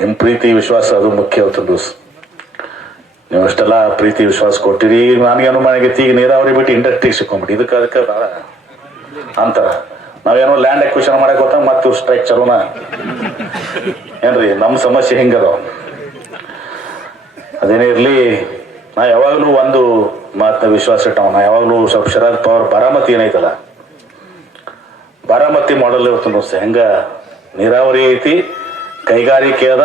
ನಿಮ್ಮ ಪ್ರೀತಿ ವಿಶ್ವಾಸ ಅದು ಮುಖ್ಯ ಅವತ್ತು ದಿವಸ. ನೀವು ಅಷ್ಟೆಲ್ಲ ಪ್ರೀತಿ ವಿಶ್ವಾಸ ಕೊಟ್ಟಿರಿ. ನನಗೇನು ಮನೆಗೈತಿ ಈಗ ನೀರಾವರಿ ಬಿಟ್ಟು ಇಂಡಸ್ಟ್ರಿಗೆ ಸಿಕ್ಕೊಂಬಿಟ್ಟು ಇದಕ್ಕೆ ಅದಕ್ಕೆ ಭಾಳ ಅಂತಾರ. ನಾವೇನೋ ಲ್ಯಾಂಡ್ ಎಕ್ವಿಷನ್ ಮಾಡಕ್ಕೆ ಹೋಗ್ತಾಗ ಮತ್ತೆ ಸ್ಟ್ರೈಕ್ ಚಲೋನ ಏನ್ರಿ. ನಮ್ಮ ಸಮಸ್ಯೆ ಹಿಂಗದ. ಅದೇನೇ ಇರಲಿ, ನಾ ಯಾವಾಗಲೂ ಒಂದು ಮಾತನ್ನ ವಿಶ್ವಾಸ ಇಟ್ಟವ. ನಾ ಯಾವಾಗಲೂ ಸ್ವಲ್ಪ ಶರದ್ ಪವಾರ್ ಬಾರಾಮತಿ ಏನೈತಲ್ಲ, ಬಾರಾಮತಿ ಮಾಡಲ್ ಇವತ್ತು ಹೆಂಗ ನೀರಾವರಿ ಐತಿ, ಕೈಗಾರಿಕೆ ಅದ,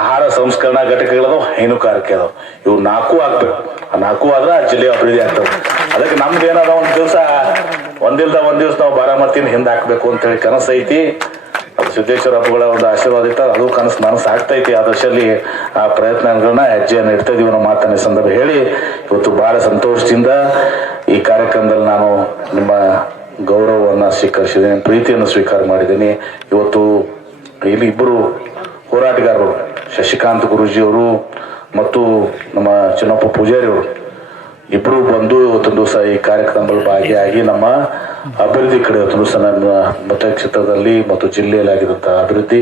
ಆಹಾರ ಸಂಸ್ಕರಣಾ ಘಟಕಗಳದಾವ, ಹೈನುಗಾರಿಕೆ ಅದಾವ. ಇವು 4 ಆಗ್ಬೇಕು. ಆ 4 ಆದ್ರೆ ಆ ಜಿಲ್ಲೆ ಅಭಿವೃದ್ಧಿ ಆಗ್ತವೆ. ಅದಕ್ಕೆ ನಮ್ದು ಏನದ ಒಂದು ದಿವಸ ಒಂದಿಲ್ದ ಒಂದ್ ದಿವಸ ನಾವು ಬಾರಾಮತಿನ ಹಿಂದೆ ಹಾಕ್ಬೇಕು ಅಂತೇಳಿ ಕನಸು ಐತಿ. ಅದು ಸಿದ್ದೇಶ್ವರ ಹಬ್ಬಗಳ ಒಂದು ಆಶೀರ್ವಾದ ಇತ್ತ, ಅದು ಕನಸು ನನಸು ಆಗ್ತೈತಿ. ಆ ದಶಲ್ಲಿ ಆ ಪ್ರಯತ್ನಗಳನ್ನ ಹೆಜ್ಜೆಯನ್ನು ಇಡ್ತಾ ಇದೀವಿ ಅನ್ನೋ ಮಾತನ್ನ ಸಂದರ್ಭ ಹೇಳಿ ಇವತ್ತು ಬಹಳ ಸಂತೋಷದಿಂದ ಈ ಕಾರ್ಯಕ್ರಮದಲ್ಲಿ ನಾನು ನಿಮ್ಮ ಗೌರವವನ್ನು ಸ್ವೀಕರಿಸಿದ್ದೇನೆ, ಪ್ರೀತಿಯನ್ನು ಸ್ವೀಕಾರ ಮಾಡಿದ್ದೀನಿ. ಇವತ್ತು ಇಲ್ಲಿ ಇಬ್ಬರು ಹೋರಾಟಗಾರರು, ಶಶಿಕಾಂತ್ ಗುರೂಜಿಯವರು ಮತ್ತು ನಮ್ಮ ಚಿನ್ನಪ್ಪ ಪೂಜಾರಿ ಅವರು ಇಬ್ಬರು ಬಂದು ಇವತ್ತೊಂದು ದಿವಸ ಈ ಕಾರ್ಯಕ್ರಮದಲ್ಲಿ ಭಾಗಿಯಾಗಿ ನಮ್ಮ ಅಭಿವೃದ್ಧಿ ಕಡೆ ಇವತ್ತೊಂದು ದಿವಸ ನನ್ನ ಮತಕ್ಷೇತ್ರದಲ್ಲಿ ಮತ್ತು ಜಿಲ್ಲೆಯಲ್ಲಿ ಆಗಿರುವಂಥ ಅಭಿವೃದ್ಧಿ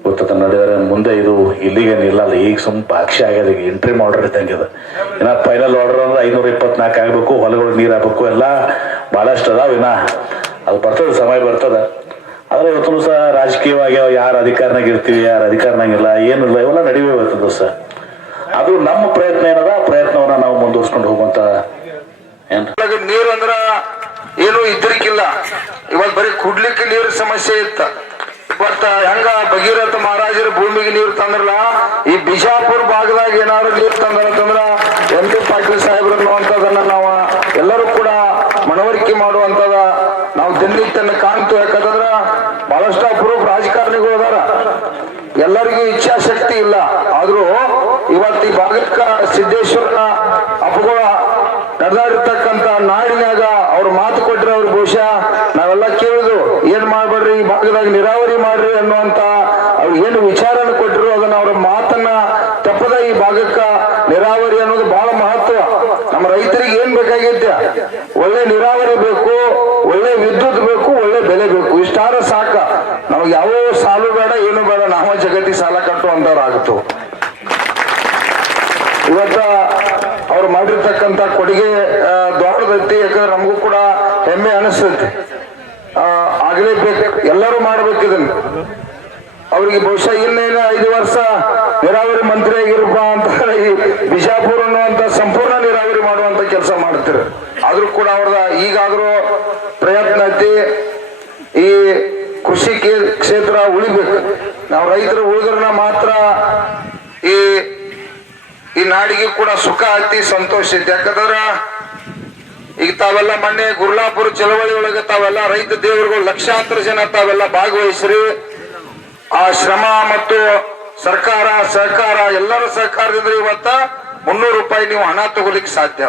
ಇವತ್ತು ನಡೆದರೆ ಮುಂದೆ ಇದು ಇಲ್ಲಿಗೆ ನಿಲ್ಲಲ್ಲ. ಈಗ ಭಾಷೆ ಆಗ್ಯದ. ಈಗ ಎಂಟ್ರಿ ಆರ್ಡರ್ ಇದ್ದಂಗೆ ಅದು. ಇನ್ನು ಫೈನಲ್ ಆರ್ಡರ್ ಅಂದ್ರೆ 524 ಆಗಬೇಕು, ಹೊಲಗಳು ನೀರು ಆಗಬೇಕು, ಎಲ್ಲ ಭಾಳಷ್ಟು ಅದಾವ. ಇನ್ನ ಅದು ಬರ್ತದೆ, ಸಮಯ ಬರ್ತದೆ. ಆದರೆ ಇವತ್ತು ದಿವಸ ರಾಜಕೀಯವಾಗಿ ಯಾರು ಅಧಿಕಾರನಾಗ ಇರ್ತೀವಿ, ಯಾರು ಅಧಿಕಾರನಾಗಿಲ್ಲ, ಏನಿಲ್ಲ, ಇವೆಲ್ಲ ನಡಿವೆ ಇವತ್ತು ದಿವಸ. ಅದು ನಮ್ಮ ಪ್ರಯತ್ನ ಏನದ, ಆ ಪ್ರಯತ್ನವನ್ನ ನಾವು ಮುಂದುವರ್ಸ್ಕೊಂಡು ಹೋಗುವಂತ. ನೀರು ಅಂದ್ರ ಏನು ಇದ್ರಿಕಿಲ್ಲ. ಇವತ್ತು ಬರೀ ಕುಡ್ಲಿಕ್ಕೆ ನೀರು ಸಮಸ್ಯೆ ಇತ್ತ. ಇವತ್ತ ಹೆಂಗ ಭಗೀರಥ ಮಹಾರಾಜರ ಭೂಮಿಗೆ ನೀರು ತಂದ್ರಲ್ಲ, ಈ ಬಿಜಾಪುರ ಭಾಗದಾಗ ಏನಾದ್ರು ನೀರು ತಂದ್ರ MP ಪಾಟೀಲ್ ಸಾಹೇಬ್ರು ಅನ್ನುವಂಥದ್ದನ್ನ ನಾವು ಎಲ್ಲರೂ ಕೂಡ ಮನವರಿಕೆ ಮಾಡುವಂತದ ನಾವು ದಿನನಿತ್ಯನ ಕಾಣ್ತು. ಯಾಕಂದ್ರ ಬಹಳಷ್ಟು ಅಪರೂಪ ರಾಜಕಾರಣಿಗಳು ಅದಾರ, ಎಲ್ಲರಿಗೂ ಇಚ್ಛಾಶಕ್ತಿ ಇಲ್ಲ. ಆದ್ರೂ ಇವತ್ತು ಈ ಭಾಗಕ್ಕ ಸಿದ್ದೇಶ್ವರನ ಅಪಗಳ ನಡೆದಾಡಿರ್ತಕ್ಕಂಥ ನಾಡಿನಾಗ ಅವ್ರು ಮಾತು ಕೊಟ್ರೆ ಅವ್ರು ಬಹುಶಃ ನಾವೆಲ್ಲ ಕೇಳುದು ಏನ್ ಮಾಡ್ಬೇಡ್ರಿ, ಈ ಭಾಗದಾಗ ನೀರಾವರಿ ಮಾಡ್ರಿ ಅನ್ನುವಂತ ಅವ್ರು ಏನು ವಿಚಾರನ ಕೊಟ್ಟರು ಅದನ್ನ ಅವ್ರ ಮಾತನ್ನ ತಪ್ಪದ ಈ ಭಾಗಕ್ಕ ನೀರಾವರಿ ಅನ್ನೋದು ಬಹಳ ಮಹತ್ವ. ನಮ್ಮ ರೈತರಿಗೆ ಏನ್ ಬೇಕಾಗೈತೆ, ಒಳ್ಳೆ ನೀರಾವರಿ ಬೇಕು, ಒಳ್ಳೆ ವಿದ್ಯುತ್ ಬೇಕು, ಒಳ್ಳೆ ಬೆಲೆ ಬೇಕು. ಇಷ್ಟಾರ ಸಾಕ. ನಮ್ಗೆ ಯಾವ ಸಾಲು ಬೇಡ, ಏನು ಬೇಡ, ನಾವ ಜಗತ್ತಿಗೆ ಸಾಲ ಕಟ್ಟುವಂತವ್ರು ಆಗುತ್ತೋ. ಇವತ್ತ ಅವ್ರು ಮಾಡಿರ್ತಕ್ಕಂಥ ಕೊಡುಗೆ ದೊಡ್ಡದೈತಿ. ಯಾಕಂದ್ರೆ ನಮಗೂ ಕೂಡ ಹೆಮ್ಮೆ ಅನಿಸ್ತೈತಿ. ಆಗ್ಲೇಬೇಕು, ಎಲ್ಲರೂ ಮಾಡ್ಬೇಕು ಇದನ್ನ. ಅವ್ರಿಗೆ ಬಹುಶಃ ಇನ್ನೇನು 5 ವರ್ಷ ನೀರಾವರಿ ಮಂತ್ರಿ ಆಗಿರಪ್ಪ ಅಂತ ಈ ಬಿಜಾಪುರ ಅನ್ನುವಂತ ಸಂಪೂರ್ಣ ನೀರಾವರಿ ಮಾಡುವಂತ ಕೆಲಸ ಮಾಡ್ತಾರೆ. ಆದ್ರೂ ಕೂಡ ಅವ್ರದ ಈಗಾದ್ರೂ ಪ್ರಯತ್ನ ಐತಿ. ಈ ಕೃಷಿ ಕ್ಷೇತ್ರ ಉಳಿಬೇಕು. ನಾವು ರೈತರು ಉಳಿದ್ರನ್ನ ಮಾತ್ರ ಈ ನಾಡಿಗೆ ಕೂಡ ಸುಖ ಐತಿ, ಸಂತೋಷ ಐತಿ. ಯಾಕಂದ್ರ ಈಗ ತಾವೆಲ್ಲ ಮೊನ್ನೆ ಗುರ್ಲಾಪುರ ಚಳವಳಿ ಒಳಗೆ ತಾವೆಲ್ಲ ರೈತ ದೇವರುಗಳು ಲಕ್ಷಾಂತರ ಜನ ತಾವೆಲ್ಲ ಭಾಗವಹಿಸ್ರಿ. ಆ ಶ್ರಮ ಮತ್ತು ಸರ್ಕಾರ ಸಹಕಾರ ಎಲ್ಲರ ಸಹಕಾರದಿಂದ ಇವತ್ತ 300 ರೂಪಾಯಿ ನೀವು ಹಣ ತಗೋಲಿಕ್ಕೆ ಸಾಧ್ಯ.